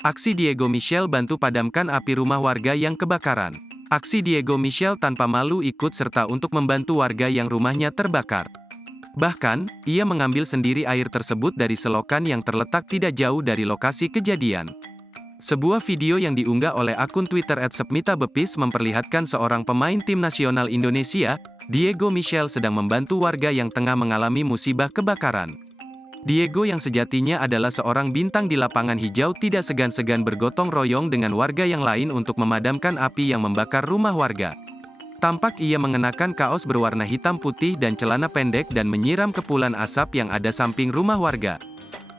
Aksi Diego Michel bantu padamkan api rumah warga yang kebakaran. Aksi Diego Michel tanpa malu ikut serta untuk membantu warga yang rumahnya terbakar. Bahkan, ia mengambil sendiri air tersebut dari selokan yang terletak tidak jauh dari lokasi kejadian. Sebuah video yang diunggah oleh akun Twitter @sepmitabepis memperlihatkan seorang pemain tim nasional Indonesia, Diego Michel sedang membantu warga yang tengah mengalami musibah kebakaran. Diego yang sejatinya adalah seorang bintang di lapangan hijau tidak segan-segan bergotong royong dengan warga yang lain untuk memadamkan api yang membakar rumah warga. Tampak ia mengenakan kaos berwarna hitam putih dan celana pendek dan menyiram kepulan asap yang ada samping rumah warga.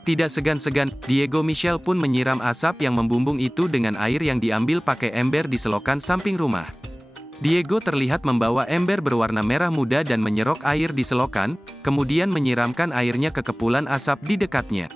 Tidak segan-segan, Diego Michel pun menyiram asap yang membumbung itu dengan air yang diambil pakai ember di selokan samping rumah. Diego terlihat membawa ember berwarna merah muda dan menyerok air di selokan, kemudian menyiramkan airnya ke kepulan asap di dekatnya.